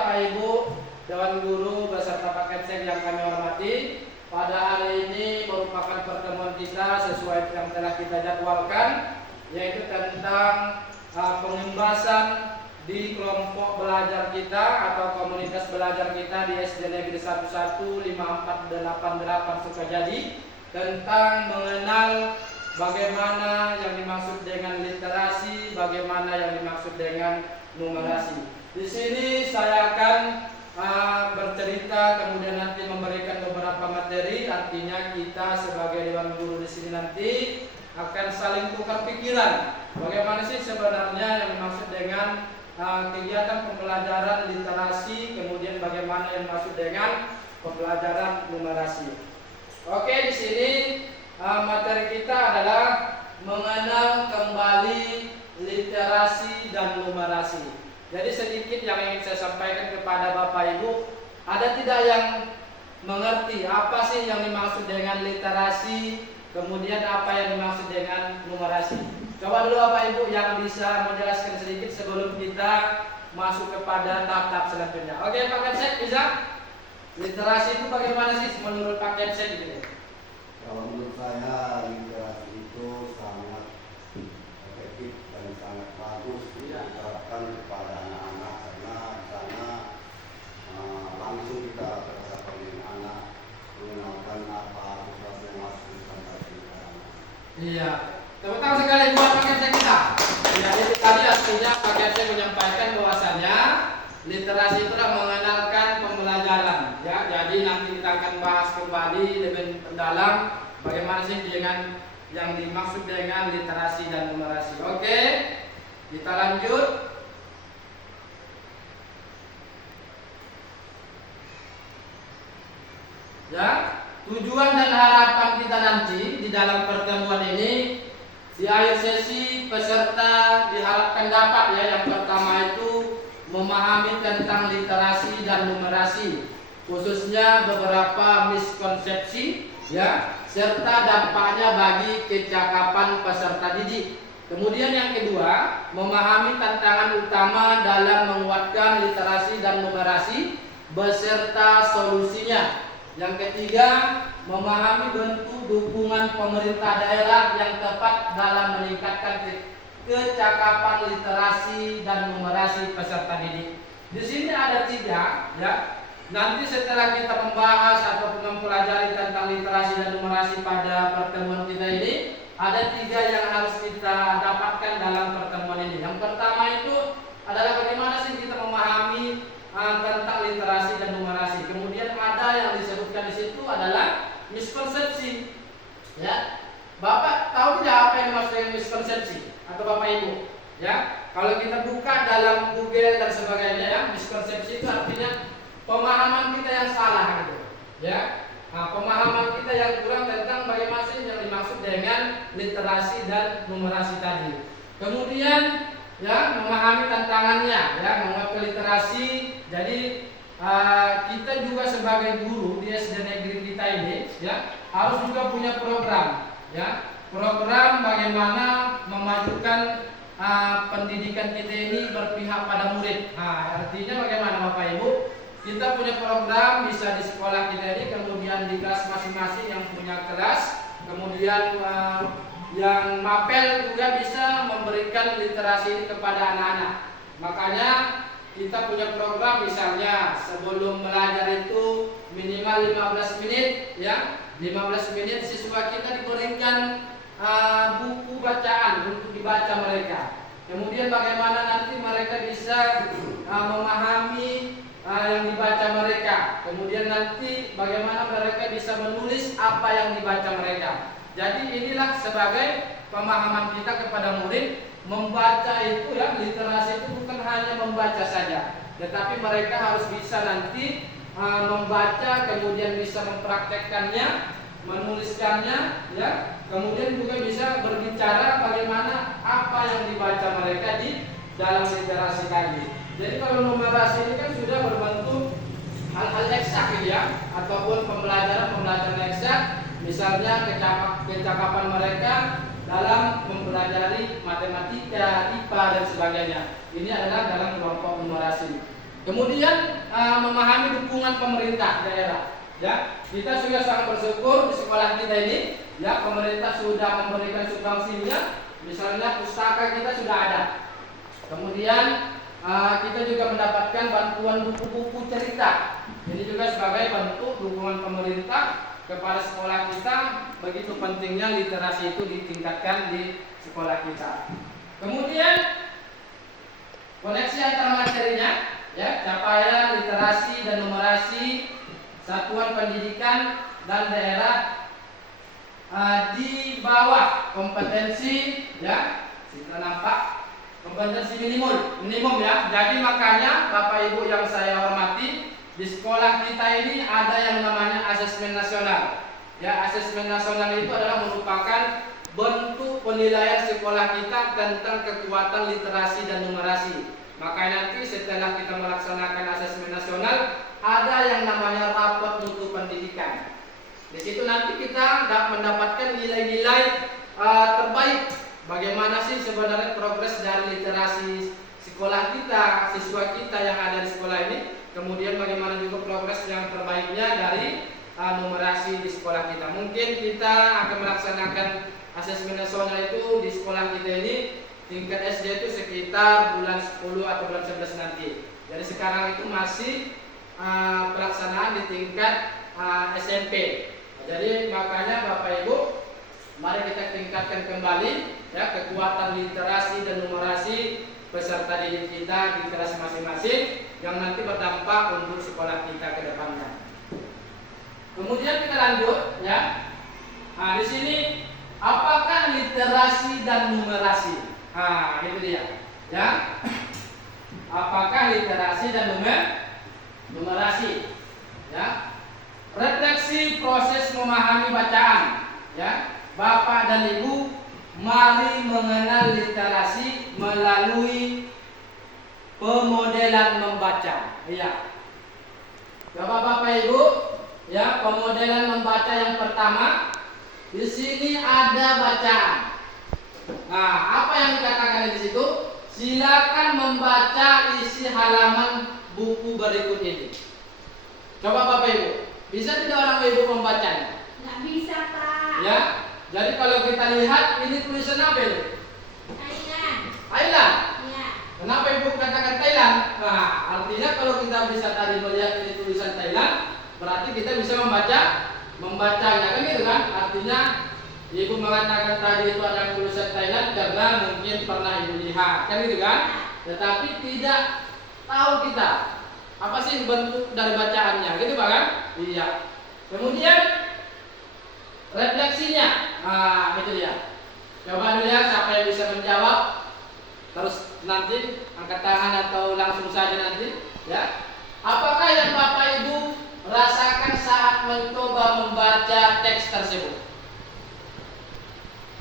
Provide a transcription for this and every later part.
Bapak Ibu, Dewan Guru beserta Pak Kepsek yang kami hormati, pada hari ini merupakan pertemuan kita sesuai yang telah kita jadwalkan, yaitu tentang pengembasan di kelompok belajar kita atau komunitas belajar kita di SD Negeri 115488 Sukajadi, tentang mengenal bagaimana yang dimaksud dengan literasi, bagaimana yang dimaksud dengan numerasi. Di sini saya akan bercerita, kemudian nanti memberikan beberapa materi. Artinya kita sebagai Dewan Guru di sini nanti akan saling tukar pikiran. Bagaimana sih sebenarnya yang dimaksud dengan kegiatan pembelajaran literasi, kemudian bagaimana yang dimaksud dengan pembelajaran numerasi. Oke, di sini materi kita adalah mengenal kembali literasi dan numerasi. Jadi sedikit yang ingin saya sampaikan kepada Bapak Ibu, ada tidak yang mengerti apa sih yang dimaksud dengan literasi, kemudian apa yang dimaksud dengan numerasi? Coba dulu Bapak Ibu yang bisa menjelaskan sedikit sebelum kita masuk kepada tahap-tahap selanjutnya. Oke, Pak Kepsek bisa? Literasi itu bagaimana sih menurut Pak Kepsek gitu? Kalau menurut saya literasi itu sangat efektif dan sangat bagus diterapkan kepada anak-anak, karena di sana langsung kita berhadapan dengan anak, mengenalkan apa sesuatu yang harus disampaikan kepada anak. Iya, tepuk tangan sekali buat Pak Kepsek kita. Ya, itu tadi artinya Pak Kepsek menyampaikan bahwasannya literasi itu adalah mengenalkan pembelajaran. Ya, jadi nanti kita akan bahas kembali lebih mendalam bagaimana sih dengan yang dimaksud dengan literasi dan numerasi. Oke, kita lanjut. Ya, tujuan dan harapan kita nanti di dalam pertemuan ini, di akhir sesi peserta diharapkan dapat ya, yang pertama itu memahami tentang literasi dan numerasi, khususnya beberapa miskonsepsi ya, serta dampaknya bagi kecakapan peserta didik. Kemudian yang kedua, memahami tantangan utama dalam menguatkan literasi dan numerasi beserta solusinya. Yang ketiga, memahami bentuk dukungan pemerintah daerah yang tepat dalam meningkatkan kecakapan literasi dan numerasi peserta didik. Di sini ada tiga ya. Nanti setelah kita membahas atau mempelajari tentang literasi dan numerasi pada pertemuan kita ini, ada tiga yang harus kita dapatkan dalam pertemuan ini. Yang pertama itu adalah bagaimana sih kita memahami tentang literasi dan numerasi. Kemudian ada yang disebutkan di situ adalah miskonsepsi. Ya, Bapak tahu tidak apa yang dimaksud dengan miskonsepsi atau Bapak Ibu? Ya, kalau kita buka dalam Google dan sebagainya, ya, miskonsepsi itu artinya pemahaman kita yang salah gitu. Ya, pemahaman kita yang kurang tentang bagaimana sih yang dimaksud dengan literasi dan numerasi tadi. Kemudian ya, memahami tantangannya, ya, menguatkan literasi. Jadi kita juga sebagai guru di SD negeri kita ini, ya, harus juga punya program, ya, program bagaimana memajukan pendidikan kita ini berpihak pada murid. Artinya bagaimana Bapak Ibu? Kita punya program bisa di sekolah kita ini, kemudian di kelas masing-masing yang punya kelas, kemudian yang mapel juga bisa memberikan literasi ini kepada anak-anak. Makanya kita punya program, misalnya sebelum belajar itu minimal 15 menit ya, 15 menit siswa kita diberikan buku bacaan untuk dibaca mereka. Kemudian bagaimana nanti mereka bisa memahami yang dibaca mereka. Kemudian nanti bagaimana mereka bisa menulis apa yang dibaca mereka. Jadi inilah sebagai pemahaman kita kepada murid, membaca itu ya, literasi itu bukan hanya membaca saja, tetapi mereka harus bisa nanti membaca, kemudian bisa mempraktekkannya, menuliskannya, ya, kemudian juga bisa berbicara bagaimana apa yang dibaca mereka di dalam literasi tadi. Jadi kalau numerasi ini kan sudah berbentuk hal-hal eksak ya, ataupun pembelajaran eksak, misalnya kecakapan mereka dalam mempelajari matematika, IPA dan sebagainya. Ini adalah dalam kelompok numerasi. Kemudian memahami dukungan pemerintah daerah. Ya, kita sudah sangat bersyukur di sekolah kita ini, ya pemerintah sudah memberikan sumbangsinya. Misalnya pustaka kita sudah ada. Kemudian kita juga mendapatkan bantuan buku-buku cerita. Ini juga sebagai bentuk dukungan pemerintah kepada sekolah kita. Begitu pentingnya literasi itu ditingkatkan di sekolah kita. Kemudian koneksi antar materinya, ya capaian literasi dan numerasi satuan pendidikan dan daerah di bawah kompetensi, ya kita nampak kompetensi minimum ya. Jadi makanya Bapak Ibu yang saya hormati, di sekolah kita ini ada yang namanya asesmen nasional. Ya, asesmen nasional itu adalah merupakan bentuk penilaian sekolah kita tentang kekuatan literasi dan numerasi. Maka nanti setelah kita melaksanakan asesmen nasional, ada yang namanya rapot mutu pendidikan. Di situ nanti kita mendapatkan nilai-nilai terbaik. Bagaimana sih sebenarnya progres dari literasi sekolah kita, siswa kita yang ada di sekolah ini. Kemudian bagaimana juga progres yang terbaiknya dari numerasi di sekolah kita. Mungkin kita akan melaksanakan asesmen nasional itu di sekolah kita ini tingkat SD itu sekitar bulan 10 atau bulan 11 nanti. Jadi sekarang itu masih pelaksanaan di tingkat SMP. Jadi makanya Bapak Ibu, mari kita tingkatkan kembali ya kekuatan literasi dan numerasi peserta didik kita di kelas masing-masing yang nanti berdampak untuk sekolah kita ke depannya. Kemudian kita lanjut ya. Di sini apakah literasi dan numerasi? Itu dia. Ya. Apakah literasi dan numerasi? Ya. Refleksi proses memahami bacaan. Ya. Bapak dan Ibu, mari mengenal literasi melalui pemodelan membaca. Iya. Bapak Ibu, ya, pemodelan membaca yang pertama, di sini ada bacaan. Nah, apa yang dikatakan di situ? Silakan membaca isi halaman buku berikut ini. Coba Bapak Ibu, bisa tidak orang Ibu membacanya? Nggak bisa, Pak. Ya, jadi kalau kita lihat ini tulisan apa ini? Thailand. Thailand. Iya. Kenapa Ibu katakan Thailand? Nah, artinya kalau kita bisa tadi melihat ini tulisan Thailand, berarti kita bisa membacanya, kan gitu kan? Artinya Ibu mengatakan tadi itu ada tulisan Thailand karena mungkin pernah Ibu lihat, kan gitu kan? Tetapi tidak tahu kita apa sih bentuk dari bacaannya, gitu Pak kan? Iya. Kemudian refleksinya, itu dia. Coba dulu ya siapa yang bisa menjawab. Terus nanti angkat tangan atau langsung saja nanti, ya. Apakah yang Bapak Ibu rasakan saat mencoba membaca teks tersebut?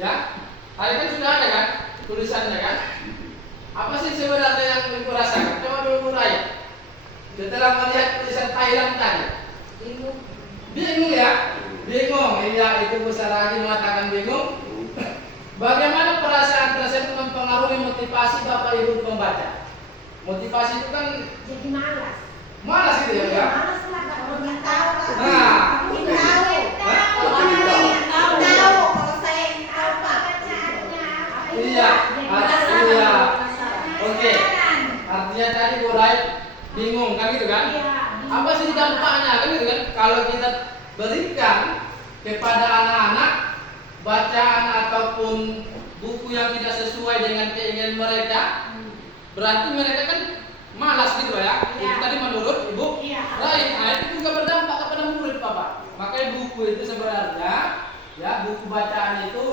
Ya, tadi kan sudah ada kan tulisannya kan? Apa sih sebenarnya yang Ibu rasakan? Coba dulu Rai. Setelah melihat tulisan Thailand tadi, bingung ya? Bingung, iya itu besar lagi mengatakan bingung. Bagaimana perasaan tersebut mempengaruhi motivasi Bapak Ibu membaca? Motivasi itu kan Jadi malas. malas gitu ya? Malas lah, nggak tahu. Nah, Ingin tahu. Tahu. Kalau saya ingin tahu Pak bacaannya. Iya, iya. Oke. Artinya tadi Bu Rai bingung kan gitu kan? Iya. Apa sih dampaknya kan gitu kan? Kalau kita berikan kepada anak-anak bacaan ataupun buku yang tidak sesuai dengan keinginan mereka, berarti mereka kan malas gitu ya. Itu tadi menurut Ibu Rai. Nah, itu juga berdampak kepada murid Bapak. Makanya buku itu sebenarnya ya buku bacaan itu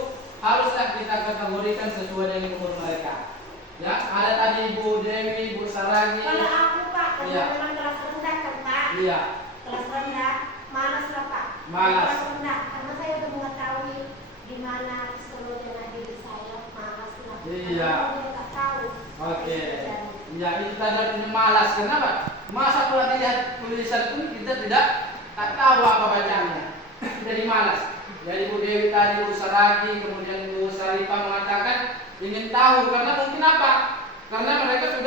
haruslah kita kategorikan sesuai dengan umur mereka. Ya, ada tadi Ibu Dewi, Ibu Saragi. Kalau aku Pak, kalau Iya. memang kelas rendah kan Pak. Iya. Kelas rendah, malas lah Pak. Malas. Kelas rendah, karena saya udah mengetahui di mana seluruhnya diri saya, malas lah. Iya. Karena saya nggak tahu. Oke. Ya, itu tadi malas. Kenapa? Masa kalau lihat tulisan pun kita tak tahu apa bacaannya. Jadi malas. Jadi Bu Dewi tadi, Bu Saragi, kemudian Bu Sarifah mengatakan ingin tahu karena mungkin apa? Karena mereka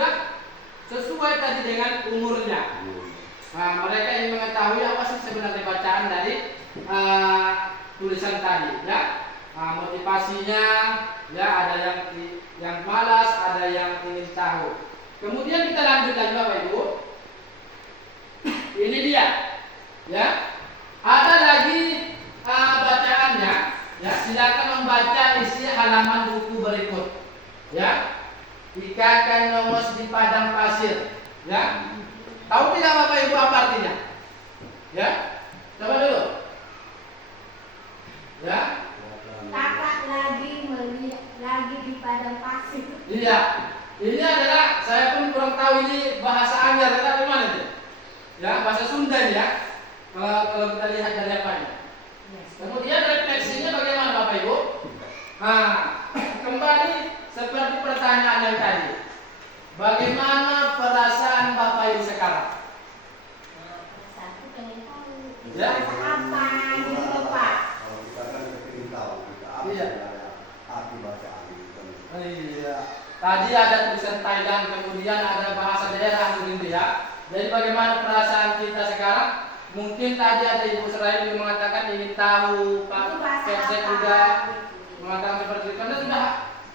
sesuai tadi dengan umurnya. Nah, mereka ingin mengetahui apa sih sebenarnya bacaan dari tulisan tadi, ya. Motivasinya, ya, ada yang malas, ada yang ingin tahu. Kemudian kita lanjut lagi Bapak Ibu. Ini dia, ya. Ada lagi bacaannya, ya. Silakan membaca isi halaman buku berikut, ya. Ikatkan longos di padang pasir, ya. Tahu tidak Bapak Ibu apa artinya? Ya, coba dulu. Ya. Kakak lagi di padang pasir. Iya. Ini adalah, saya pun kurang tahu ini bahasa Anyar atau mana itu. Ya, bahasa Sunda ya. Kalau kita lihat dari apa ini. Kemudian refleksinya bagaimana Bapak Ibu? Nah, kembali seperti pertanyaan yang tadi. Bagaimana perasaan Bapak Ibu sekarang? Satu pengen tahu. Ya. Apa gitu Bapak? Kalau kita kan ingin tahu kita apa Iya. sebenarnya arti bacaan itu. Iya. Tadi ada tulisan Thailand, kemudian ada bahasa daerah begitu ya. Jadi bagaimana perasaan kita sekarang? Mungkin tadi ada Ibu Serayu yang mengatakan ingin tahu, Pak Itu bahasa Kensek apa? juga mengatakan seperti itu. Karena sudah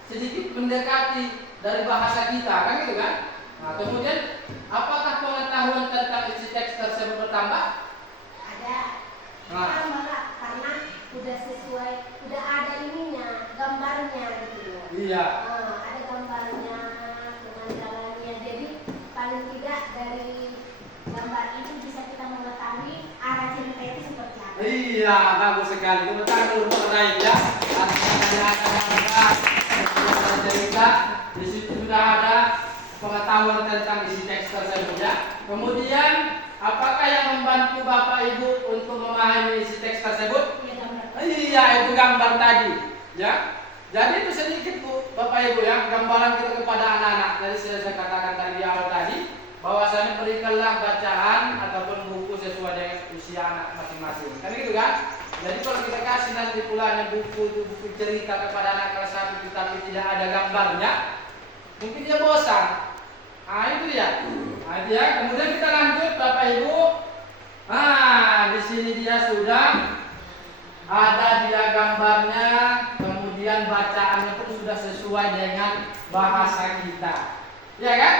sedikit mendekati dari bahasa kita, kan gitu kan? Nah, kemudian apakah pengetahuan tentang isi teks tersebut bertambah? Ada. Nah. Tambah karena udah sesuai, udah ada ininya, gambarnya gitu loh. Iya. Ada gambarnya, penanggalannya. Jadi paling tidak dari gambar itu bisa kita mengetahui arah cerita itu seperti apa. Iya, bagus sekali. Kebetulan dulu lain ya. Artinya ada cerita. Di situ sudah ada pengetahuan tentang isi teks tersebut ya. Kemudian apakah yang membantu Bapak Ibu untuk memahami isi teks tersebut? Iya, gambar. Iya, itu gambar tadi, ya. Jadi itu sedikit Bu, Bapak Ibu ya, gambaran kita kepada anak-anak. Jadi sudah saya katakan tadi di awal tadi, bahwasanya berikanlah bacaan ataupun buku sesuai dengan usia anak masing-masing. Kan gitu kan? Jadi kalau kita kasih nanti pulangnya buku cerita kepada anak kelas 1 tapi tidak ada gambarnya, mungkin dia bosan. Nah itu dia. Nah itu ya. Kemudian kita lanjut Bapak Ibu. Nah di sini dia sudah ada dia gambarnya. Kemudian bacaannya pun sudah sesuai dengan bahasa kita. Ya kan?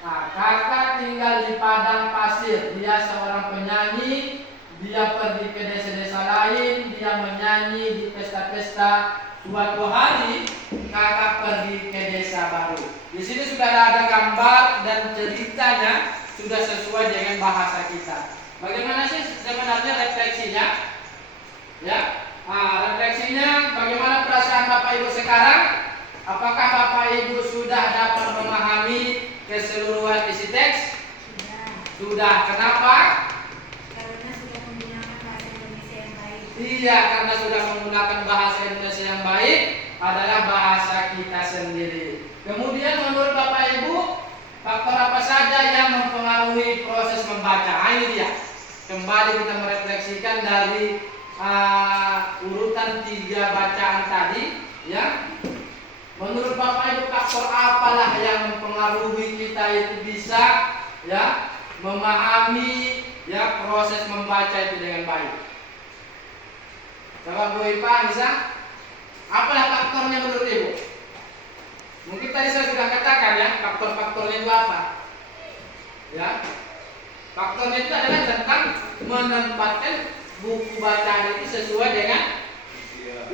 Nah, kakak tinggal di padang pasir. Dia seorang penyanyi. Dia pergi ke desa-desa lain. Dia menyanyi di pesta-pesta. Suatu hari kakak pergi ke desa baru. Di sini sudah ada gambar dan ceritanya sudah sesuai dengan bahasa kita. Bagaimana sih sebenarnya refleksinya? Ya, refleksinya bagaimana perasaan Bapak Ibu sekarang? Apakah Bapak Ibu sudah dapat memahami keseluruhan isi teks? Sudah. Kenapa? Karena sudah menggunakan bahasa Indonesia yang baik. Iya, karena sudah menggunakan bahasa Indonesia yang baik adalah bahasa kita sendiri. Kemudian menurut Bapak Ibu, faktor apa saja yang mempengaruhi proses membaca? Ini dia. Kembali kita merefleksikan dari urutan 3 bacaan tadi, ya. Menurut Bapak Ibu faktor apalah yang mempengaruhi kita itu bisa, ya, memahami, ya, proses membaca itu dengan baik? Coba Bu Ipa bisa? Apalah faktornya menurut Ibu? Mungkin tadi saya sudah katakan ya, faktor-faktornya itu apa? Ya, faktornya itu adalah tentang menempatkan buku bacaan itu sesuai dengan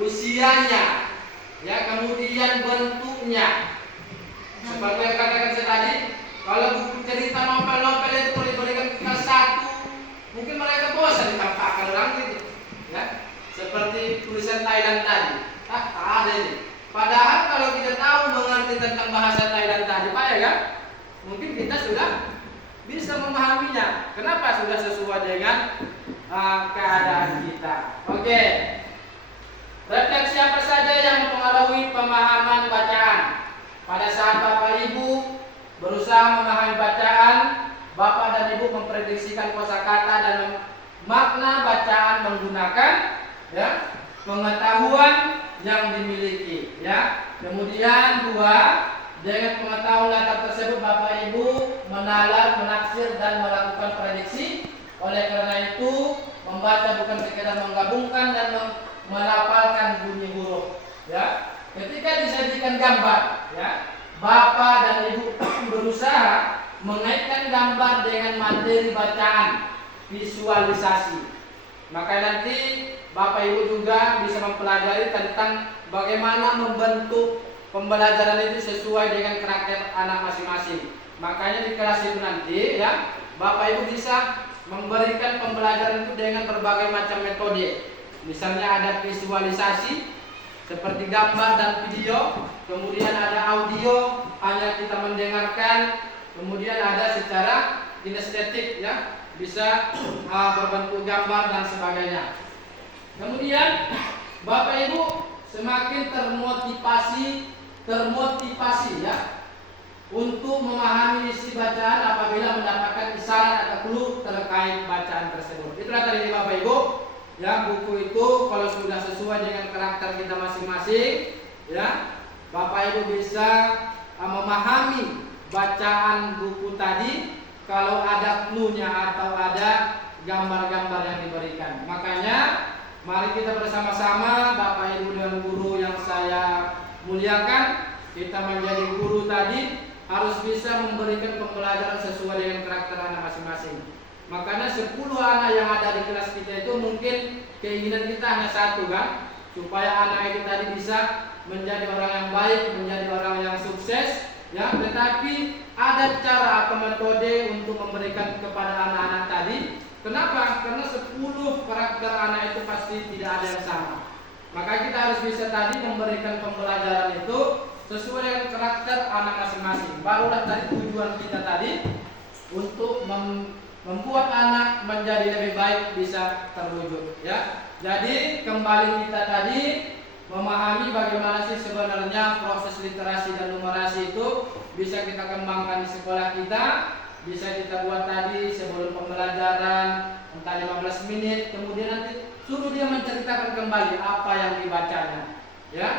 usianya, ya, kemudian bentuknya. Seperti yang katakan saya tadi, kalau buku cerita novel-novel itu kalau diberikan kelas 1, mungkin mereka bosan ditampakkan orang gitu, ya. Seperti tulisan Thailand tadi, tak ada ini. Padahal kalau kita tahu mengerti tentang bahasa Thailand tadi, Pak ya kan, mungkin kita sudah bisa memahaminya. Kenapa? Sudah sesuai dengan keadaan kita. Oke. Refleksi apa saja yang mempengaruhi pemahaman bacaan? Pada saat Bapak Ibu berusaha memahami bacaan, Bapak dan Ibu memprediksikan kosakata dan makna bacaan menggunakan, ya, pengetahuan yang dimiliki, ya. Kemudian 2, dengan pengetahuan latar tersebut Bapak Ibu menalar, menaksir dan melakukan prediksi. Oleh karena itu membaca bukan sekedar menggabungkan dan melafalkan bunyi huruf. Ya, ketika disajikan gambar, ya, Bapak dan Ibu berusaha mengaitkan gambar dengan materi bacaan, visualisasi. Maka nanti Bapak Ibu juga bisa mempelajari tentang bagaimana membentuk pembelajaran itu sesuai dengan karakter anak masing-masing. Makanya di kelas itu nanti, ya, Bapak Ibu bisa memberikan pembelajaran itu dengan berbagai macam metode. Misalnya ada visualisasi seperti gambar dan video, kemudian ada audio, hanya kita mendengarkan, kemudian ada secara kinestetik, ya, bisa berbentuk gambar dan sebagainya. Kemudian Bapak Ibu semakin termotivasi ya untuk memahami isi bacaan apabila mendapatkan isyarat atau clue terkait bacaan tersebut. Itulah tadi Bapak Ibu, ya, buku itu kalau sudah sesuai dengan karakter kita masing-masing, ya, Bapak Ibu bisa memahami bacaan buku tadi kalau ada clue-nya atau ada gambar-gambar yang diberikan. Makanya mari kita bersama-sama Bapak Ibu dan guru yang saya muliakan, kita menjadi guru tadi harus bisa memberikan pembelajaran sesuai dengan karakter anak masing-masing. Makanya 10 anak yang ada di kelas kita itu mungkin keinginan kita hanya satu, kan, supaya anak itu tadi bisa menjadi orang yang baik, menjadi orang yang sukses, ya. Tetapi ada cara atau metode untuk memberikan kepada anak-anak tadi. Kenapa? Karena 10 karakter anak itu pasti tidak ada yang sama. Maka kita harus bisa tadi memberikan pembelajaran itu sesuai dengan karakter anak masing-masing. Barulah tadi tujuan kita tadi untuk membuat anak menjadi lebih baik bisa terwujud, ya. Jadi kembali kita tadi memahami bagaimana sih sebenarnya proses literasi dan numerasi itu bisa kita kembangkan di sekolah kita. Bisa kita buat tadi sebelum pembelajaran entah 15 menit, kemudian nanti suruh dia menceritakan kembali apa yang dibacanya, ya.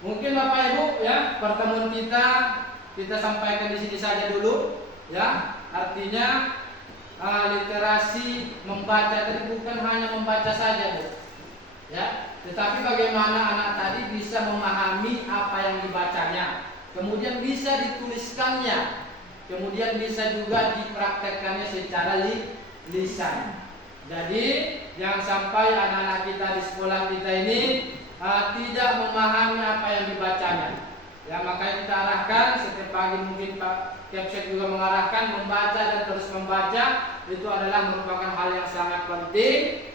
Mungkin Bapak Ibu, ya, pertemuan kita sampaikan di sini saja dulu, ya. Artinya literasi membaca tadi bukan hanya membaca saja, ya, tetapi bagaimana anak tadi bisa memahami apa yang dibacanya, kemudian bisa dituliskannya, kemudian bisa juga dipraktekkannya secara lisan. Jadi jangan sampai anak-anak kita di sekolah kita ini tidak memahami apa yang dibacanya. Ya, makanya kita arahkan setiap pagi, mungkin Pak Kepsek juga mengarahkan membaca dan terus membaca itu adalah merupakan hal yang sangat penting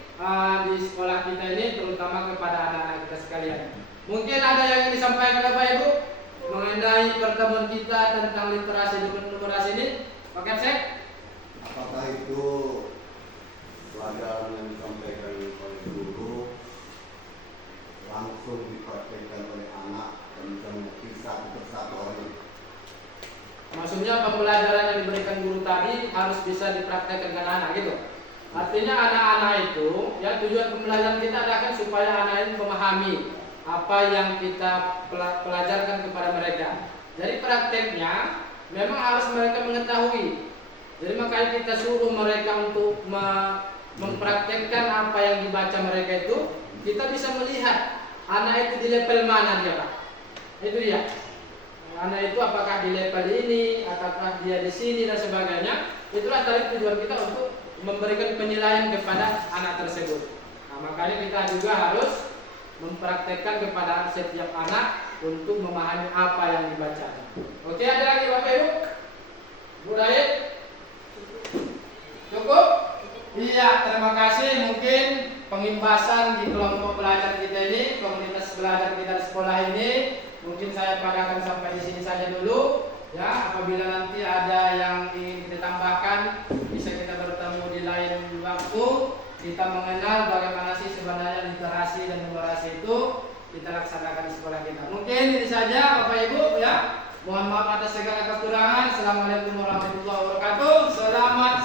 di sekolah kita ini, terutama kepada anak-anak kita sekalian. Mungkin ada yang ingin disampaikan Bapak Ibu mengenai pertemuan kita tentang literasi dan numerasi ini, Pak Kepsek? Apakah itu pelajaran yang disampaikan oleh guru langsung dipraktekkan oleh anak dan bisa mengerti satu persatu orang itu? Maksudnya pembelajaran yang diberikan guru tadi harus bisa dipraktekkan dengan anak, gitu. Artinya anak-anak itu, ya, tujuan pembelajaran kita adalah supaya anak itu memahami apa yang kita pelajarkan kepada mereka. Jadi prakteknya memang harus mereka mengetahui. Jadi makanya kita suruh mereka untuk mempraktekkan apa yang dibaca mereka itu. Kita bisa melihat anak itu di level mana dia, Pak. Itu dia. Anak itu apakah di level ini, ataukah dia di sini dan sebagainya. Itulah tadi tujuan kita untuk memberikan penilaian kepada anak tersebut. Nah, makanya kita juga harus mempraktekkan kepada setiap anak untuk memahami apa yang dibaca. Oke, ada lagi Bapak Ibu? Bu Daid? Cukup? Iya, terima kasih. Mungkin pengimbasan di kelompok belajar kita ini, komunitas belajar kita di sekolah ini, mungkin saya padakan sampai di sini saja dulu. Ya, apabila nanti ada yang ingin kita tambahkan, bisa kita bertemu di lain waktu. Kita mengenal bagaimana sih sebenarnya literasi dan numerasi itu kita laksanakan di sekolah kita. Mungkin ini saja Bapak Ibu, ya. Mohon maaf atas segala kekurangan. Assalamualaikum warahmatullahi wabarakatuh. Selamat